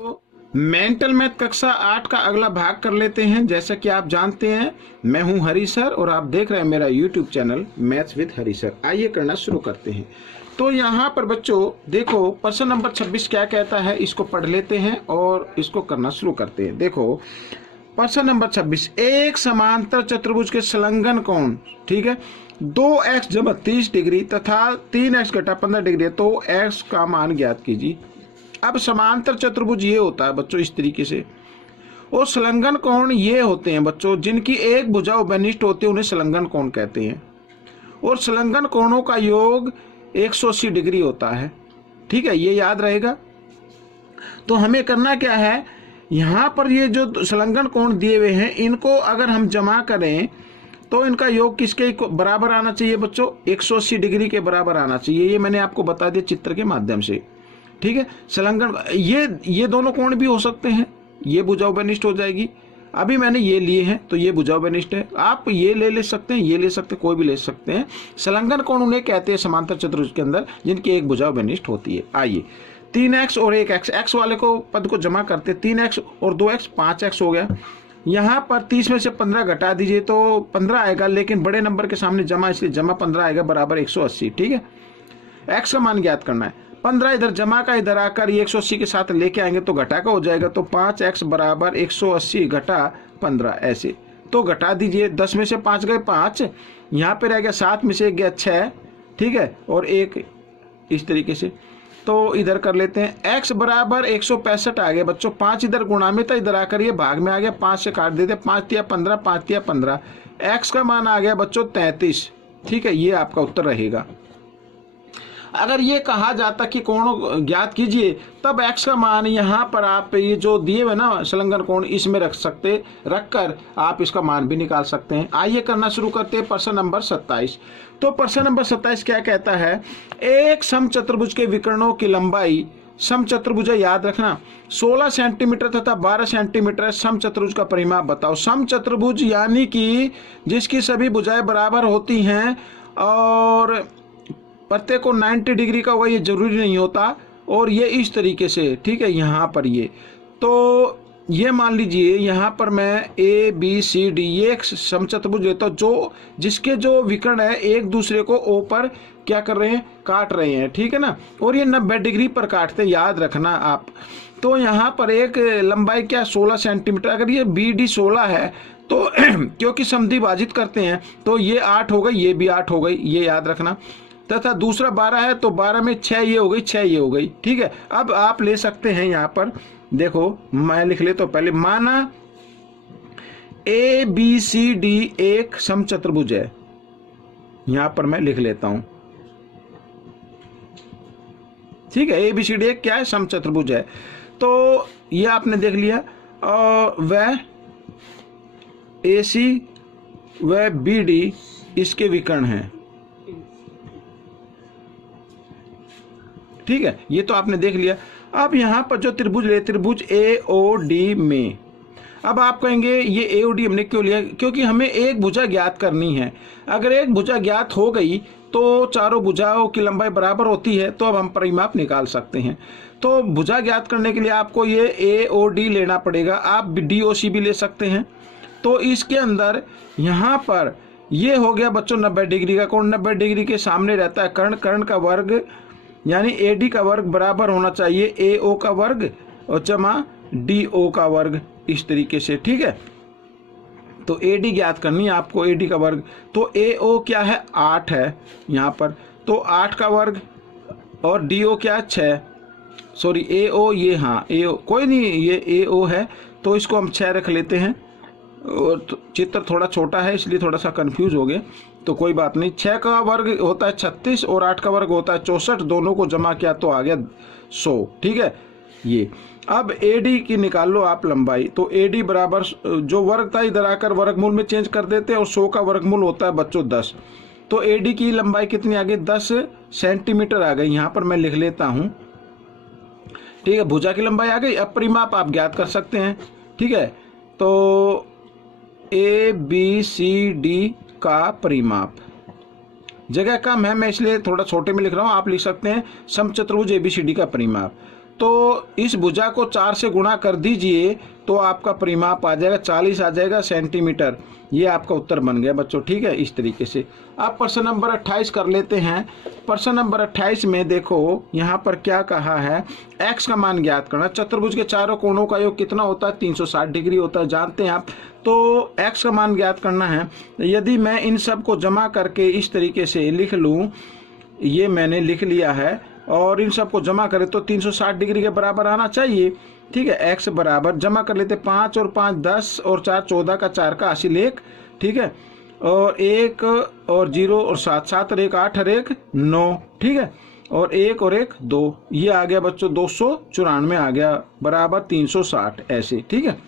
तो mental math कक्षा 8 का अगला भाग कर लेते हैं। जैसा कि आप जानते हैं, मैं हूं हरी सर और आप देख रहे हैं मेरा YouTube channel maths with Hari sir. आइए करना शुरू करते हैं। तो यहाँ पर बच्चों देखो, प्रश्न नंबर 26 क्या कहता है, इसको पढ़ लेते हैं और इसको करना शुरू करते हैं। देखो प्रश्न नंबर 26, एक समांतर चतुर्भुज के संलग्न कोण, ठीक है, 2x जमा 30 डिग्री तथा 3x घटा 15 डिग्री है, तो x का मान ज्ञात कीजिए। अब समांतर चतुर्भुज ये होता है बच्चों इस तरीके से, और संलग्न कोण ये होते हैं बच्चों जिनकी एक भुजा उभयनिष्ठ होती है, उन्हें संलग्न कोण कहते हैं। और संलग्न कोणों का योग 180 डिग्री होता है, ठीक है, ये याद रहेगा। तो हमें करना क्या है, यहाँ पर ये जो संलग्न कोण दिए हुए हैं इनको अगर हम जमा करें तो इनका योग किसके बराबर आना चाहिए बच्चों, 180 डिग्री के बराबर आना चाहिए। ये मैंने आपको बता दिया चित्र के माध्यम से, ठीक है। संलग्न ये दोनों कोण भी हो सकते हैं, ये भुजा उभयनिष्ठ हो जाएगी। अभी मैंने ये लिए हैं तो ये भुजा उभयनिष्ठ है, आप ये ले सकते हैं, ये ले सकते हैं, कोई भी ले सकते हैं। संलग्न कोण उन्हें कहते हैं समांतर चतुर्भुज के अंदर जिनकी एक भुजा उभयनिष्ठ होती है। आइए 3x और 1x, x वाले को पद को जमा करते, 3x और 2x 5x हो गया। यहाँ पर 30 में से 15 घटा दीजिए तो 15 आएगा, लेकिन बड़े नंबर के सामने जमा, इसलिए जमा 15 आएगा बराबर 180, ठीक है। x का मान ज्ञात करना है, 15 इधर जमा का इधर आकर ये 180 के साथ लेके आएंगे तो घटा का हो जाएगा, तो 5x बराबर 180 घटा 15 ऐसे। तो घटा दीजिए, 10 में से 5 गए 5, यहाँ पे रह गया 7 में से 1 गया 6, ठीक है, और 1 इस तरीके से। तो इधर कर लेते हैं, x बराबर 165 आ गया बच्चों, 5 इधर गुणा में था, इधर आकर ये भाग में आ गया, 5 से काट देते, 5 तिया 15, 5 तिया 15, x का मान आ गया बच्चों 33, ठीक है, ये आपका उत्तर रहेगा। अगर ये कहा जाता कि कोण ज्ञात कीजिए, तब x का मान यहाँ पर आप ये जो दिए हुए ना संलग्न कोण इसमें रखकर आप इसका मान भी निकाल सकते हैं। आइए करना शुरू करते हैं प्रश्न नंबर 27। तो प्रश्न नंबर 27 क्या कहता है, एक समचतुर्भुज के विकर्णों की लंबाई, समचतुर्भुज याद रखना, 16 सेंटीमीटर तथा 12 सेंटीमीटर, समचतुर्भुज का परिमाप बताओ। समचतुर्भुज यानी कि जिसकी सभी भुजाएं बराबर होती हैं और प्रत्येक को 90 डिग्री का होगा, ये जरूरी नहीं होता, और ये इस तरीके से, ठीक है। यहाँ पर ये तो ये मान लीजिए यहाँ पर मैं ए बी सी डी ये एक समचतुर्भुज लेता हूँ जो जिसके जो विकर्ण है एक दूसरे को ओ पर क्या कर रहे हैं, काट रहे हैं, ठीक है ना, और ये 90 डिग्री पर काटते हैं, याद रखना आप। तो यहाँ पर एक लंबाई क्या 16 सेंटीमीटर, अगर ये बी डी 16 है तो क्योंकि समद्वि विभाजित करते हैं तो ये 8 हो गई, ये भी 8 हो गई, ये याद रखना, तथा दूसरा 12 है तो 12 में 6 ये हो गई, 6 ये हो गई, ठीक है। अब आप ले सकते हैं, यहाँ पर देखो मैं लिख लेता हूं पहले, माना ए बी सी डी एक समचतुर्भुज है, यहां पर मैं लिख लेता हूं, ठीक है। ए बी सी डी एक क्या है, समचतुर्भुज है। तो ये आपने देख लिया, और वह ए सी व बी डी इसके विकर्ण हैं, ठीक है, ये तो आपने देख लिया। अब यहां पर जो त्रिभुज ले, त्रिभुज ए ओ डी में, अब आप कहेंगे ये ए ओ डी हमने क्यों लिया, क्योंकि हमें एक भुजा ज्ञात करनी है। अगर एक भुजा ज्ञात हो गई तो चारों भुजाओं की लंबाई बराबर होती है, तो अब हम परिमाप निकाल सकते हैं। तो भुजा ज्ञात करने के लिए आपको ये ए ओ डी लेना पड़ेगा, आप डी ओ सी भी ले सकते हैं। तो इसके अंदर यहाँ पर ये हो गया बच्चों 90 डिग्री का कोण, 90 डिग्री के सामने रहता है कर्ण, कर्ण का वर्ग यानी ए डी का वर्ग बराबर होना चाहिए ए ओ का वर्ग और जमा डी ओ का वर्ग, इस तरीके से, ठीक है। तो ए डी ज्ञात करनी है आपको, ए डी का वर्ग, तो ए ओ क्या है 8 है यहाँ पर, तो 8 का वर्ग, और डी ओ क्या है 6, सॉरी ए ओ, ये हाँ ए ओ, कोई नहीं ये ए ओ है तो इसको हम 6 रख लेते हैं, और चित्र थोड़ा छोटा है इसलिए थोड़ा सा कंफ्यूज हो गया, तो कोई बात नहीं। 6 का वर्ग होता है 36 और 8 का वर्ग होता है 64, दोनों को जमा किया तो आ गया 100, ठीक है। ये अब AD की निकाल लो आप लंबाई, तो AD बराबर जो वर्ग था इधर आकर वर्गमूल में चेंज कर देते हैं, और 100 का वर्गमूल होता है बच्चों 10, तो AD की लंबाई कितनी आ गई 10 सेंटीमीटर आ गई, यहाँ पर मैं लिख लेता हूँ, ठीक है। भुजा की लंबाई आ गई, अब परिमाप आप ज्ञात कर सकते हैं, ठीक है। तो ए बी सी डी का परिमाप, जगह कम है मैं इसलिए थोड़ा छोटे में लिख रहा हूं, आप लिख सकते हैं समचतुर्भुज एबीसीडी का परिमाप। तो इस भुजा को 4 से गुणा कर दीजिए तो आपका परिमाप आ जाएगा 40 आ जाएगा सेंटीमीटर। ये आपका उत्तर बन गया बच्चों, ठीक है। इस तरीके से आप प्रश्न नंबर 28 कर लेते हैं। प्रश्न नंबर 28 में देखो यहाँ पर क्या कहा है, x का मान ज्ञात करना। चतुर्भुज के चारों कोणों का योग कितना होता है, 360 डिग्री होता है, जानते हैं आप। तो x का मान ज्ञात करना है। यदि मैं इन सब को जमा करके इस तरीके से लिख लूँ, ये मैंने लिख लिया है, और इन सबको जमा करें तो 360 डिग्री के बराबर आना चाहिए, ठीक है। x बराबर जमा कर लेते 5 और 5 10 और 4 14 का 4 का 80 लेख, ठीक है। और 1 और 0 और 7 7 और 1 8 और 1 9, ठीक है। और 1 और 1 2, ये आ गया बच्चों 294 आ गया बराबर 360 ऐसे, ठीक है।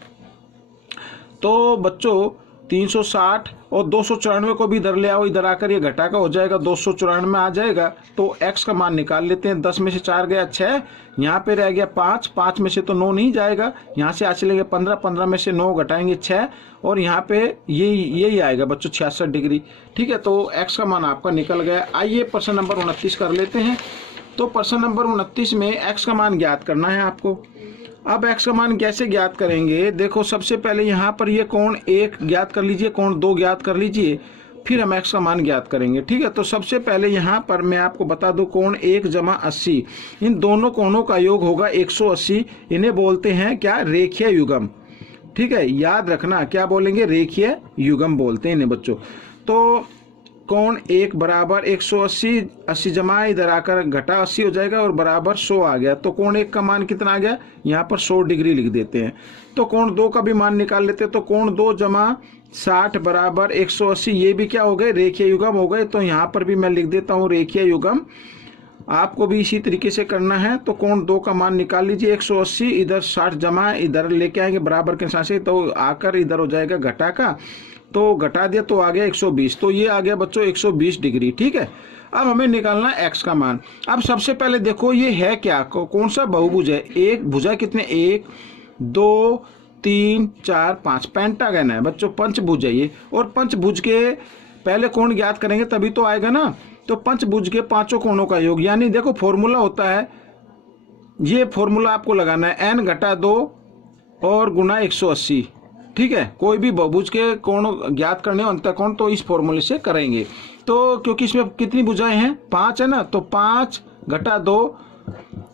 तो बच्चों 360 और 294 को भी इधर ले आओ, इधर आकर ये घटा का हो जाएगा 294 आ जाएगा। तो x का मान निकाल लेते हैं। 10 में से 4 गया 6, यहाँ पे रह गया 5, 5 में से तो 9 नहीं जाएगा, यहाँ से आज चलेंगे 15, 15 में से 9 घटाएंगे 6, और यहाँ पे यही आएगा बच्चों 66 डिग्री, ठीक है। तो x का मान आपका निकल गया। आइए प्रश्न नंबर 29 कर लेते हैं। तो प्रश्न नंबर 29 में x का मान ज्ञात करना है आपको। अब x का मान कैसे ज्ञात करेंगे, देखो सबसे पहले यहाँ पर ये कोण 1 ज्ञात कर लीजिए, कोण 2 ज्ञात कर लीजिए, फिर हम x का मान ज्ञात करेंगे, ठीक है। तो सबसे पहले यहाँ पर मैं आपको बता दूं, कोण 1 जमा 80, इन दोनों कोणों का योग होगा 180। इन्हें बोलते हैं क्या, रेखीय युग्म, ठीक है। याद रखना क्या बोलेंगे, रेखीय युग्म बोलते हैं इन्हें बच्चों। तो कोण 1 बराबर 180, 80 जमा इधर आकर घटा 80 हो जाएगा और बराबर 100 आ गया। तो कोण 1 का मान कितना आ गया, यहाँ पर 100 डिग्री लिख देते हैं। तो कोण 2 का भी मान निकाल लेते हैं। तो कोण 2 जमा 60 बराबर 180, ये भी क्या हो गए, रेखीय युग्म हो गए। तो यहाँ पर भी मैं लिख देता हूँ रेखीय युग्म। आपको भी इसी तरीके से करना है। तो कोण 2 का मान निकाल लीजिए 180, इधर 60 जमा इधर लेके आएंगे बराबर के हिसाब से, तो आकर इधर हो जाएगा घटा का, तो घटा दिया तो आ गया 120। तो ये आ गया बच्चों 120 डिग्री, ठीक है। अब हमें निकालना है x का मान। अब सबसे पहले देखो ये है क्या, कौन सा बहुभुज है, एक भुजा कितने, 1 2 3 4 5, पेंटागन है बच्चों, पंचभुज है ये। और पंचभुज के पहले कोण ज्ञात करेंगे तभी तो आएगा ना। तो पंचभुज के पांचों कोणों का योग, यानी देखो फॉर्मूला होता है, ये फॉर्मूला आपको लगाना है, n घटा 2 और गुना 180, ठीक है। कोई भी बहुभुज के कोण ज्ञात करने अंतःकोण तो इस फॉर्मूले से करेंगे। तो क्योंकि इसमें कितनी भुजाएं हैं, 5 है ना, तो 5 घटा 2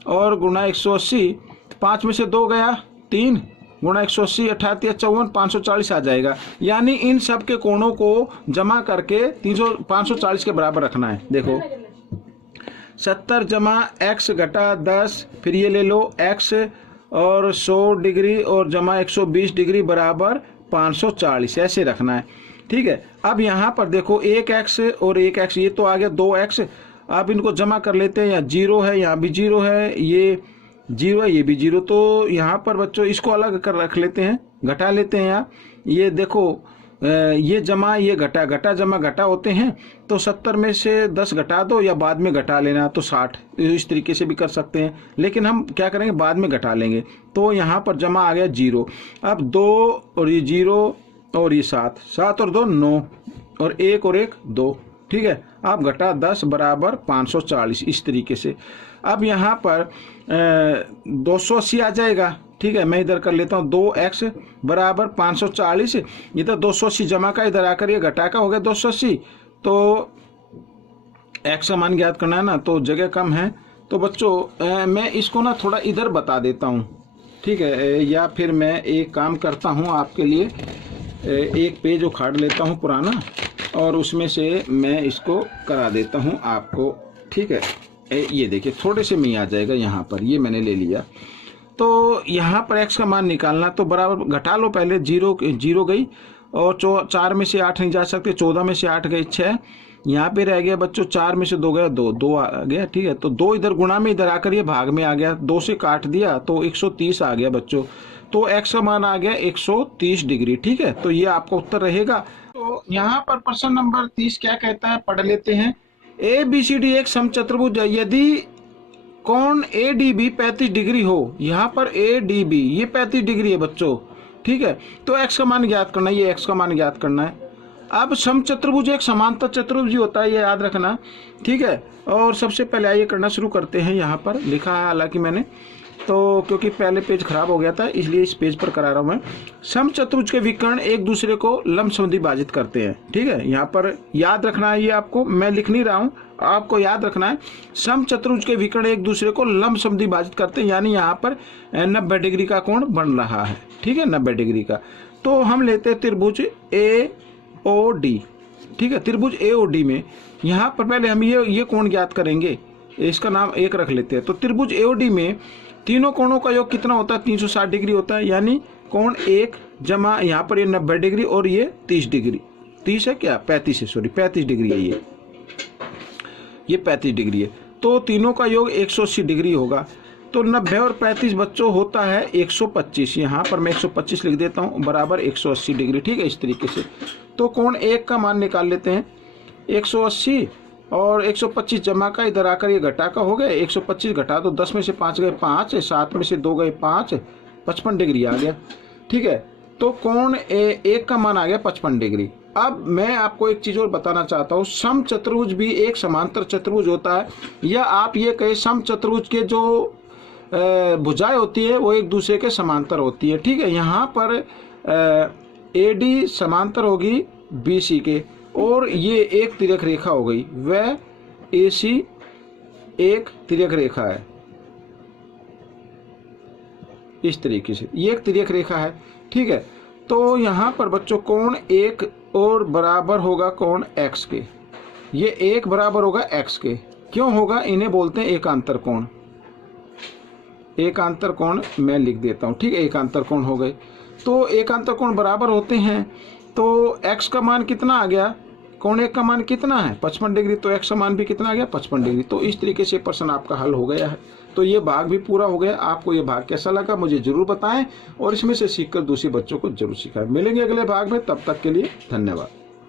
और गुना 180, 5 में से 2 गया 3, गुना 180 18 54 540 आ जाएगा। यानी इन सब के कोणों को जमा करके 540 के बराबर रखना है। देखो 70 जमा x घटा 10, फिर ये ले लो x और 100 डिग्री और जमा 120 डिग्री बराबर 540, ऐसे रखना है, ठीक है। अब यहाँ पर देखो 1x और 1x, ये तो आ गया 2x। अब इनको जमा कर लेते हैं, यहाँ 0 है, यहाँ भी 0 है, ये 0 है, ये भी 0। तो यहाँ पर बच्चों इसको अलग कर रख लेते हैं, घटा लेते हैं। यहाँ ये देखो ये जमा ये घटा, घटा जमा घटा होते हैं। तो 70 में से 10 घटा दो या बाद में घटा लेना तो 60, इस तरीके से भी कर सकते हैं, लेकिन हम क्या करेंगे बाद में घटा लेंगे। तो यहाँ पर जमा आ गया 0। अब 2 और ये 0 और ये 7, 7 और 2 9 और 1 और 1 2, ठीक है। अब घटा 10 बराबर 540, इस तरीके से। अब यहाँ पर 280 आ जाएगा, ठीक है। मैं इधर कर लेता हूँ 2x बराबर 540, इधर 280 जमा का इधर आकर ये घटा का हो गया 280। तो x का मान ज्ञात करना है ना, तो जगह कम है। तो बच्चों मैं इसको ना थोड़ा इधर बता देता हूँ, ठीक है। या फिर मैं एक काम करता हूँ आपके लिए, एक पेज उखाड़ लेता हूँ पुराना और उसमें से मैं इसको करा देता हूँ आपको, ठीक है। ये देखिए थोड़े से में ही आ जाएगा, यहाँ पर ये मैंने ले लिया। तो यहाँ पर x का मान निकालना, तो बराबर घटा लो पहले, 0 गई और 4 में से 8 नहीं जा सकते, 14 में से 8 गई 6, यहाँ पे रह गया बच्चों 4 में से 2 गया 2 आ गया, ठीक है। तो 2 इधर गुणा में इधर आकर ये भाग में आ गया, 2 से काट दिया तो 130 आ गया बच्चों। तो x का मान आ गया 130 डिग्री, ठीक है। तो ये आपका उत्तर रहेगा। तो यहाँ पर प्रश्न नंबर 30 क्या कहता है, पढ़ लेते हैं। ABCD एक समचतुर्भुज है, यदि कोण ADB 35 डिग्री हो, यहाँ पर ADB ये 35 डिग्री है बच्चों, ठीक है। तो x का मान ज्ञात करना है, ये x का मान ज्ञात करना है। अब समचतुर्भुज एक समांतर चतुर्भुज होता है, ये याद रखना, ठीक है। और सबसे पहले आइए करना शुरू करते हैं। यहाँ पर लिखा है हालांकि मैंने, तो क्योंकि पहले पेज खराब हो गया था इसलिए इस पेज पर करा रहा हूँ मैं। समचतुर्भुज के विकर्ण एक दूसरे को लंबसम विभाजित करते हैं। ठीक है, यहाँ पर याद रखना है, ये आपको मैं लिख नहीं रहा हूँ, आपको याद रखना है। समचतुर्भुज के विकर्ण एक दूसरे को लंबसम विभाजित करते हैं, यानी यहाँ पर 90 डिग्री का कोण बन रहा है। ठीक है, 90 डिग्री का। तो हम लेते हैं त्रिभुज AOD। ठीक है, त्रिभुज AOD में यहाँ पर पहले हम ये कोण ज्ञात करेंगे, इसका नाम 1 रख लेते हैं। तो त्रिभुज AOD में तीनों कोणों का योग कितना होता है? 360 डिग्री होता है, यानी कोण 1 जमा यहाँ पर ये 90 डिग्री और ये 30 डिग्री, 30 है क्या, 35 है, सॉरी 35 डिग्री है, ये 35 डिग्री है। तो तीनों का योग 180 डिग्री होगा। तो 90 और 35 बच्चों होता है 125, यहाँ पर मैं 125 लिख देता हूँ, बराबर 180 डिग्री। ठीक है, इस तरीके से। तो कोण 1 का मान निकाल लेते हैं, 180 और 125 जमा का इधर आकर ये घटा का हो गए, 125 घटा तो 10 में से 5 गए 5, 7 में से 2 गए 5, 55 डिग्री आ गया। ठीक है, तो कोण 1 का मान आ गया 55 डिग्री। अब मैं आपको एक चीज और बताना चाहता हूँ, समचतुर्भुज भी एक समांतर चतुर्भुज होता है, या आप ये कहें समचतुर्भुज के जो भुजाएं होती है वो एक दूसरे के समांतर होती है। ठीक है, यहाँ पर AD समांतर होगी BC के, और ये एक तिर्यक रेखा हो गई, वह AC एक तिर्यक रेखा है, इस तरीके से ये एक तिर्यक रेखा है। ठीक है, तो यहाँ पर बच्चों कोण 1 और बराबर होगा कोण X के, ये 1 बराबर होगा X के। क्यों होगा? इन्हें बोलते हैं एकांतर कोण। एकांतर कोण मैं लिख देता हूँ। ठीक है, एकांतर कोण हो गए। तो एकांतर कोण बराबर होते हैं, तो x का मान कितना आ गया? कोण 1 का मान कितना है? 55 डिग्री। तो x का मान भी कितना आ गया? 55 डिग्री। तो इस तरीके से प्रश्न आपका हल हो गया है। तो ये भाग भी पूरा हो गया। आपको ये भाग कैसा लगा मुझे जरूर बताएं, और इसमें से सीखकर दूसरे बच्चों को जरूर सिखाएं। मिलेंगे अगले भाग में, तब तक के लिए धन्यवाद।